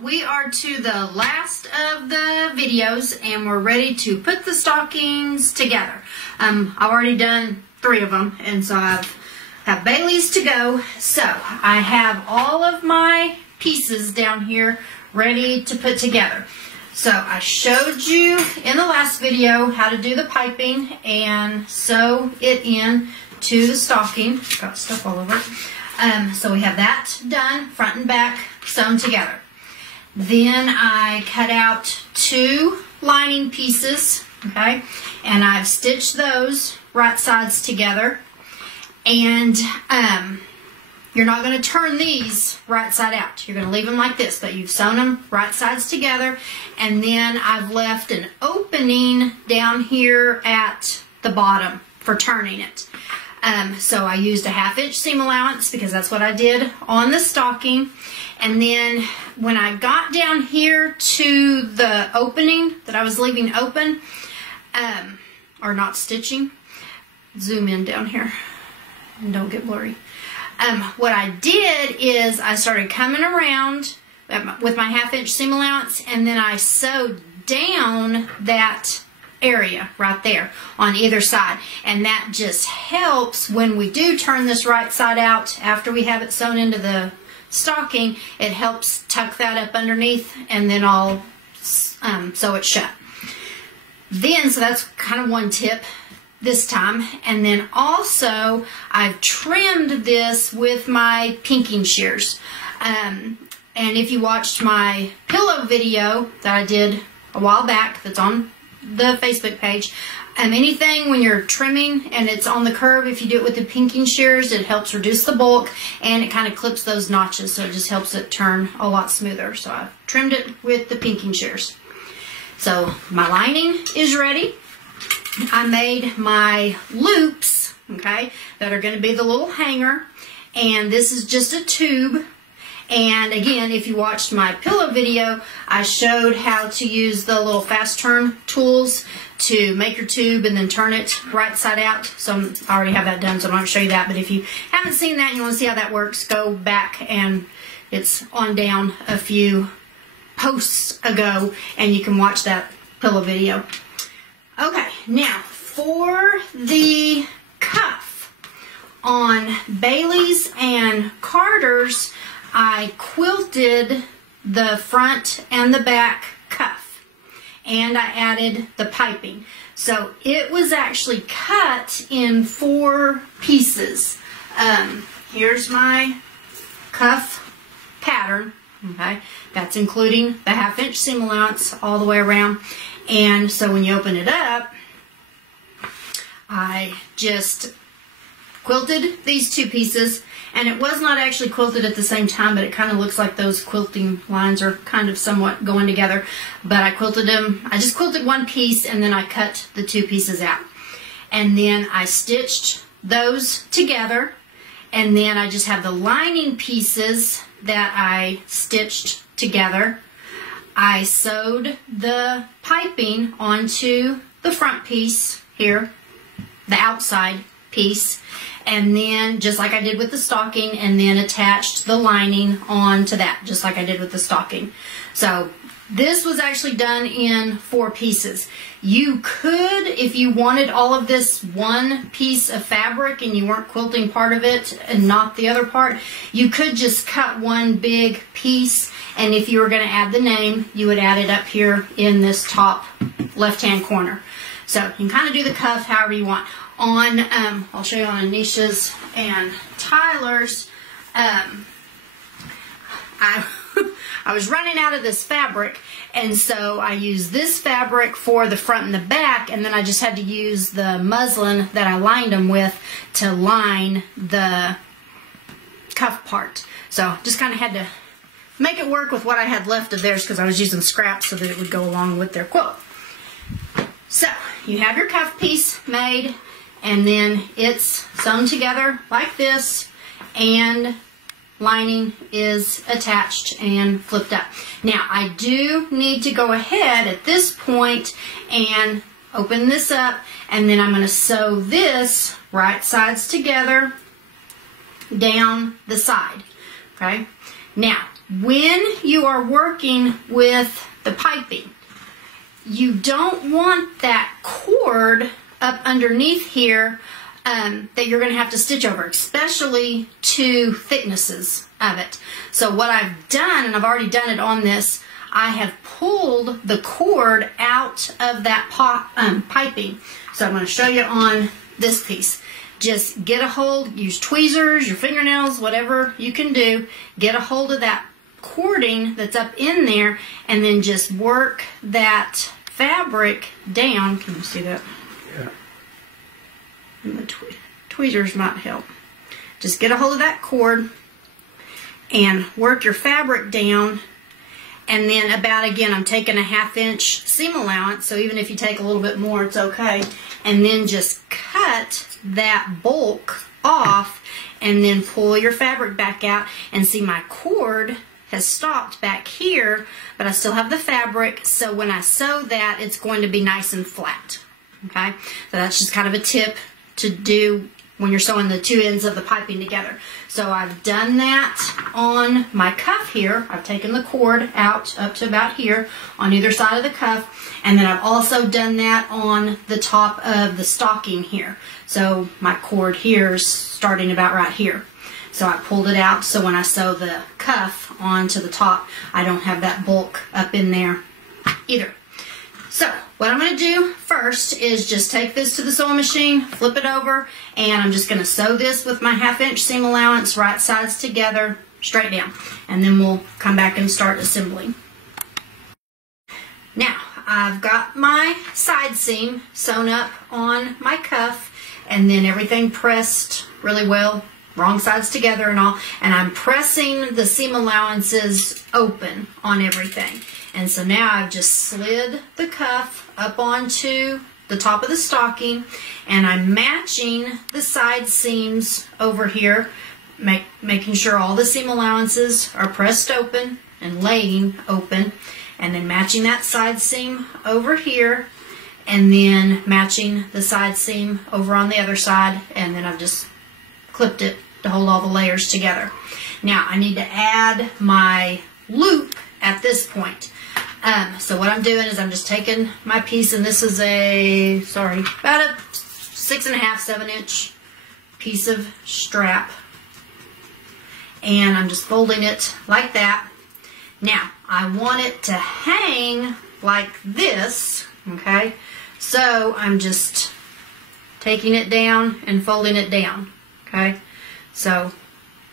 we are to the last of the videos and we're ready to put the stockings together. I've already done 3 of them, and so I have Bailey's to go. So I have all of my pieces down here ready to put together. So I showed you in the last video how to do the piping and sew it in to the stocking. Got stuff all over it. So we have that done, front and back, sewn together. Then I cut out 2 lining pieces, okay, and I've stitched those right sides together. And you're not going to turn these right side out. You're going to leave them like this, but you've sewn them right sides together. And then I've left an opening down here at the bottom for turning it. So I used a 1/2 inch seam allowance because that's what I did on the stocking. And then when I got down here to the opening that I was leaving open, or not stitching, zoom in down here and don't get blurry. What I did is I started coming around with my 1/2 inch seam allowance, and then I sewed down that area right there on either side, and that just helps when we do turn this right side out after we have it sewn into the stocking. It helps tuck that up underneath, and then I'll sew it shut. Then, so that's kind of one tip this time. And then also I've trimmed this with my pinking shears. And if you watched my pillow video that I did a while back, that's on the Facebook page, anything when you're trimming and it's on the curve, if you do it with the pinking shears, it helps reduce the bulk and it kind of clips those notches, so it just helps it turn a lot smoother. So I've trimmed it with the pinking shears. So my lining is ready. I made my loops, okay, that are going to be the little hanger, and this is just a tube. And again, if you watched my pillow video, I showed how to use the little fast turn tools to make your tube and then turn it right side out. So I already have that done, so I'm not going to show you that. But if you haven't seen that and you want to see how that works, go back, and it's on down a few posts ago, and you can watch that pillow video. Okay, now for the cuff on Bailey's and Carter's, I quilted the front and the back cuff, and I added the piping. So it was actually cut in 4 pieces. Here's my cuff pattern, okay? That's including the 1/2 inch seam allowance all the way around. And so when you open it up, I just quilted these 2 pieces, and it was not actually quilted at the same time, but it kind of looks like those quilting lines are kind of somewhat going together. But I quilted them, I just quilted 1 piece, and then I cut the 2 pieces out. And then I stitched those together, and then I just have the lining pieces that I stitched together. I sewed the piping onto the front piece here, the outside piece, and then just like I did with the stocking, and then attached the lining onto that, just like I did with the stocking. So this was actually done in 4 pieces. You could, if you wanted all of this 1 piece of fabric and you weren't quilting part of it and not the other part, you could just cut 1 big piece, and if you were going to add the name, you would add it up here in this top left-hand corner. So you can kind of do the cuff however you want. On, I'll show you on Anisha's and Tyler's, I was running out of this fabric, and so I used this fabric for the front and the back, and then I just had to use the muslin that I lined them with to line the cuff part. So just kind of had to make it work with what I had left of theirs, because I was using scraps so that it would go along with their quilt. So you have your cuff piece made, and then it's sewn together like this, and lining is attached and flipped up. Now I do need to go ahead at this point and open this up, and then I'm going to sew this right sides together down the side. Okay, now when you are working with the piping, you don't want that cord up underneath here that you're going to have to stitch over, especially two thicknesses of it. So what I've done, and I've already done it on this, I have pulled the cord out of that piping. So I'm going to show you on this piece. Just get a hold, use tweezers, your fingernails, whatever you can do, get a hold of that cording that's up in there, and then just work that fabric down. Can you see that? Yeah. And the tweezers might help. Just get a hold of that cord and work your fabric down, and then about, again, I'm taking a 1/2 inch seam allowance, so even if you take a little bit more, it's okay, and then just cut that bulk off, and then pull your fabric back out, and see my cord has stopped back here, but I still have the fabric, so when I sew that, it's going to be nice and flat. Okay, so that's just kind of a tip to do when you're sewing the two ends of the piping together. So I've done that on my cuff here. I've taken the cord out up to about here on either side of the cuff, and then I've also done that on the top of the stocking here. So my cord here is starting about right here. So I pulled it out, so when I sew the cuff onto the top, I don't have that bulk up in there either. So what I'm going to do first is just take this to the sewing machine, flip it over, and I'm just going to sew this with my 1/2 inch seam allowance, right sides together, straight down. And then we'll come back and start assembling. Now, I've got my side seam sewn up on my cuff, and then everything pressed really well, wrong sides together and all, and I'm pressing the seam allowances open on everything. And so now I've just slid the cuff up onto the top of the stocking, and I'm matching the side seams over here, making sure all the seam allowances are pressed open and laying open, and then matching that side seam over here, and then matching the side seam over on the other side, and then I've just clipped it to hold all the layers together. Now I need to add my loop at this point. So what I'm doing is I'm just taking my piece, and this is about a 6.5, 7 inch piece of strap, and I'm just folding it like that. Now I want it to hang like this, okay? So I'm just taking it down and folding it down, okay? So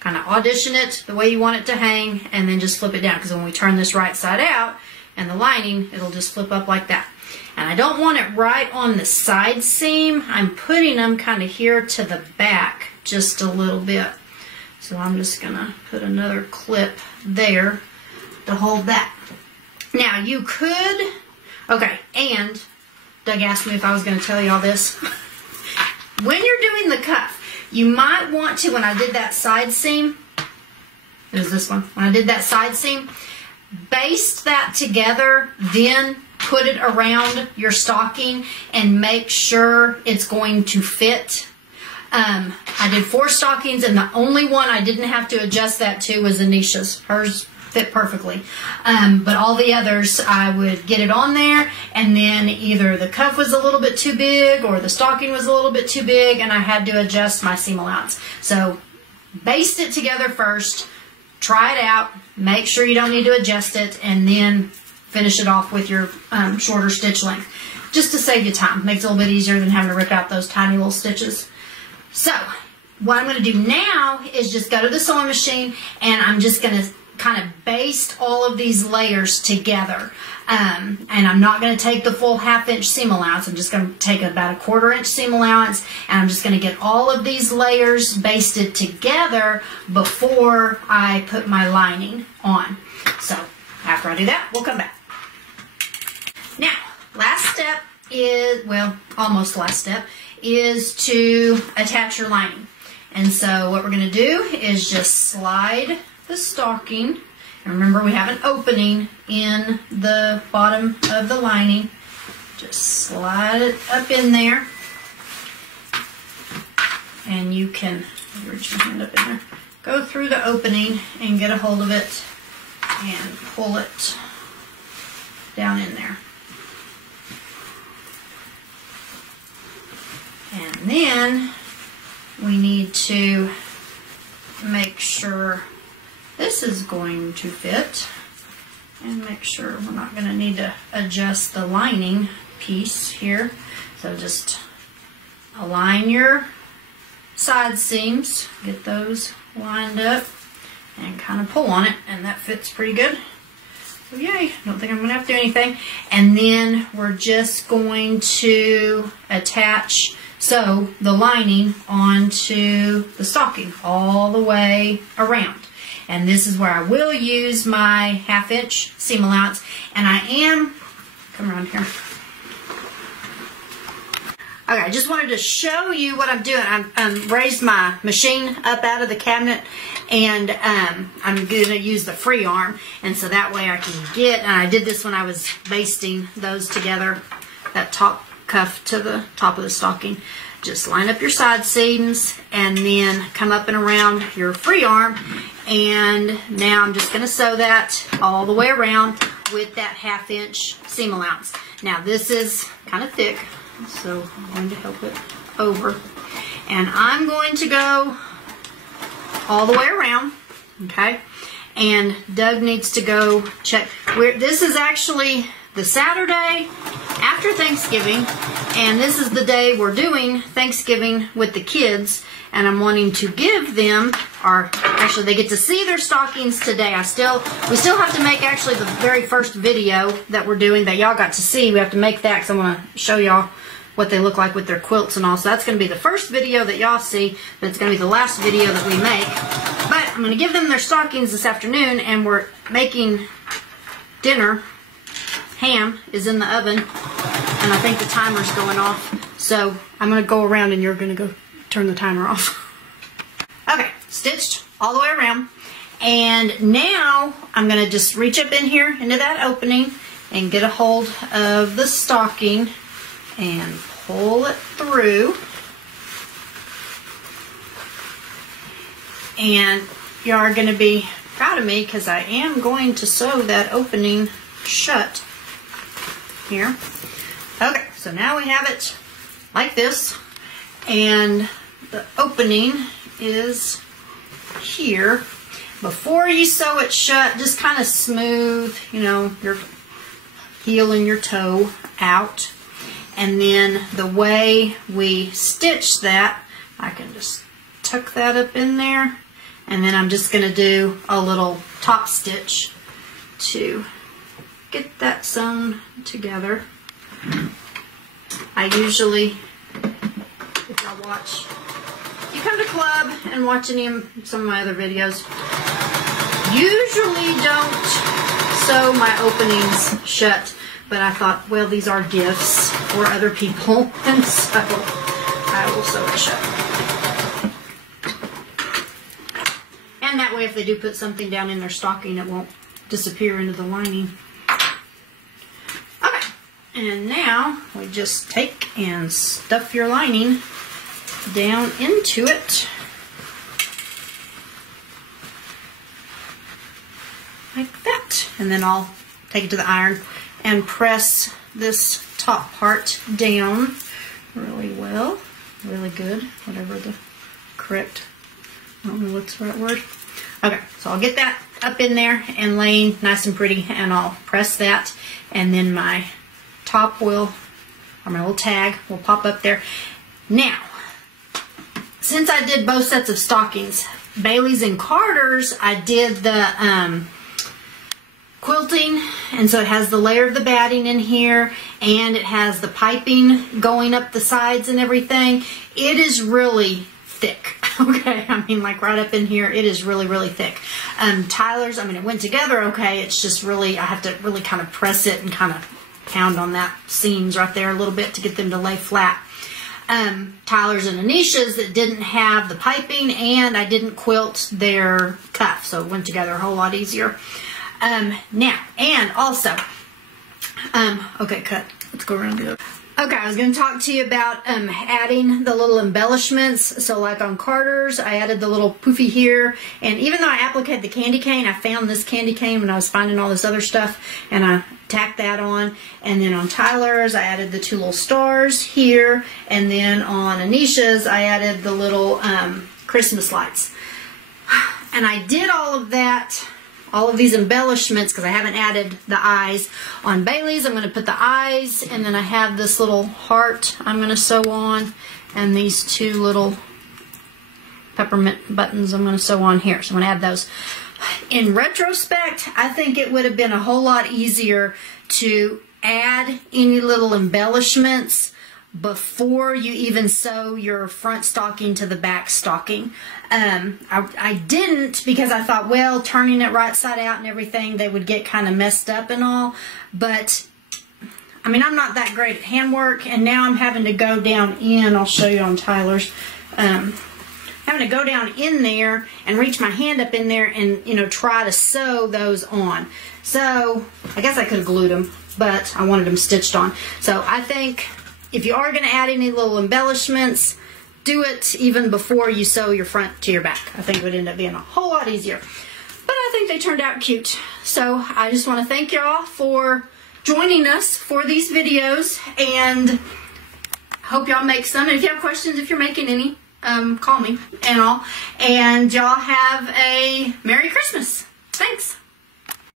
kind of audition it the way you want it to hang, and then just flip it down, because when we turn this right side out and the lining, it'll just flip up like that. And I don't want it right on the side seam. I'm putting them kind of here to the back just a little bit. So I'm just going to put another clip there to hold that. Now you could, okay, and Doug asked me if I was going to tell you all this. When you're doing the cuff, you might want to, when I did that side seam, there's this one, when I did that side seam, baste that together, then put it around your stocking and make sure it's going to fit. I did 4 stockings, and the only one I didn't have to adjust that to was Anisha's. Hers fit perfectly. But all the others, I would get it on there, and then either the cuff was a little bit too big or the stocking was a little bit too big, and I had to adjust my seam allowance. So baste it together first, try it out, make sure you don't need to adjust it, and then finish it off with your shorter stitch length, just to save you time. Makes it a little bit easier than having to rip out those tiny little stitches. So what I'm going to do now is just go to the sewing machine, and I'm just going to kind of baste all of these layers together. And I'm not going to take the full 1/2 inch seam allowance. I'm just going to take about a 1/4 inch seam allowance, and I'm just going to get all of these layers basted together before I put my lining on. So after I do that, we'll come back. Now, last step is, well, almost last step, is to attach your lining. And so what we're going to do is just slide the stocking. And remember, we have an opening in the bottom of the lining. Just slide it up in there. And you can, reach my hand up in there, go through the opening and get a hold of it and pull it down in there. And then we need to make sure this is going to fit, and make sure we're not going to need to adjust the lining piece here. So just align your side seams, get those lined up, and kind of pull on it, and that fits pretty good. So yay, don't think I'm going to have to do anything. And then we're just going to attach the lining onto the stocking all the way around. And this is where I will use my 1/2 inch seam allowance. And I am, come around here. Okay, I just wanted to show you what I'm doing. I'm raised my machine up out of the cabinet, and I'm going to use the free arm, and so that way I can get, and I did this when I was basting those together, that top cuff to the top of the stocking. Just line up your side seams and then come up and around your free arm, and now I'm just going to sew that all the way around with that 1/2 inch seam allowance. Now this is kind of thick, so I'm going to help it over, and I'm going to go all the way around, okay? And Doug needs to go check. This is actually the Saturday after Thanksgiving, and this is the day we're doing Thanksgiving with the kids, and I'm wanting to give them, or actually they get to see their stockings today. We still have to make actually the very first video that we're doing that y'all got to see. We have to make that because I want to show y'all what they look like with their quilts and all. So that's going to be the first video that y'all see, but it's going to be the last video that we make. But I'm going to give them their stockings this afternoon, and we're making dinner. Ham is in the oven, and I think the timer's going off. So I'm going to go around, and you're going to go turn the timer off. Okay, stitched all the way around. And now I'm going to just reach up in here into that opening and get a hold of the stocking and pull it through. And you are going to be proud of me because I am going to sew that opening shut here. Okay, so now we have it like this, and the opening is here. Before you sew it shut, just kind of smooth, you know, your heel and your toe out. And then the way we stitch that, I can just tuck that up in there, and then I'm just going to do a little top stitch to get that sewn together. I usually, if y'all watch, you come to club and watch some of my other videos, usually don't sew my openings shut, but I thought, well, these are gifts for other people, and so I will sew it shut. And that way, if they do put something down in their stocking, it won't disappear into the lining. Okay, and now we just take and stuff your lining down into it. Like that. And then I'll take it to the iron and press this top part down really well, really good, whatever the correct, I don't know what's the right word. Okay, so I'll get that up in there and laying nice and pretty, and I'll press that, and then my top will, or my little tag will pop up there. Now, since I did both sets of stockings, Bailey's and Carter's, I did the quilting, and so it has the layer of the batting in here, and it has the piping going up the sides and everything. It is really thick, okay? I mean, like right up in here, it is really, really thick. Tyler's, I mean, it went together okay. It's just really, I have to really kind of press it and kind of pound on that seams right there a little bit to get them to lay flat. Tyler's and Anisha's that didn't have the piping, and I didn't quilt their cuff, so it went together a whole lot easier. Now, and also, okay, cut. Let's go around the other. Okay, I was going to talk to you about adding the little embellishments. So like on Carter's, I added the little poofy here. And even though I appliqued the candy cane, I found this candy cane when I was finding all this other stuff. And I tacked that on. And then on Tyler's, I added the two little stars here. And then on Anisha's, I added the little Christmas lights. And I did all of that, all of these embellishments, because I haven't added the eyes. On Bailey's, I'm going to put the eyes, and then I have this little heart I'm going to sew on, and these two little peppermint buttons I'm going to sew on here. So I'm going to add those. In retrospect, I think it would have been a whole lot easier to add any little embellishments before you even sew your front stocking to the back stocking. I didn't, because I thought, well, turning it right side out and everything, they would get kind of messed up and all. But I mean, I'm not that great at handwork, and now I'm having to go down in, I'll show you on Tyler's, having to go down in there and reach my hand up in there and, you know, try to sew those on. So I guess I could have glued them, but I wanted them stitched on. So I think if you are going to add any little embellishments, do it even before you sew your front to your back. I think it would end up being a whole lot easier. But I think they turned out cute. So I just want to thank y'all for joining us for these videos, and hope y'all make some. And if you have questions, if you're making any, call me and all. And y'all have a Merry Christmas. Thanks.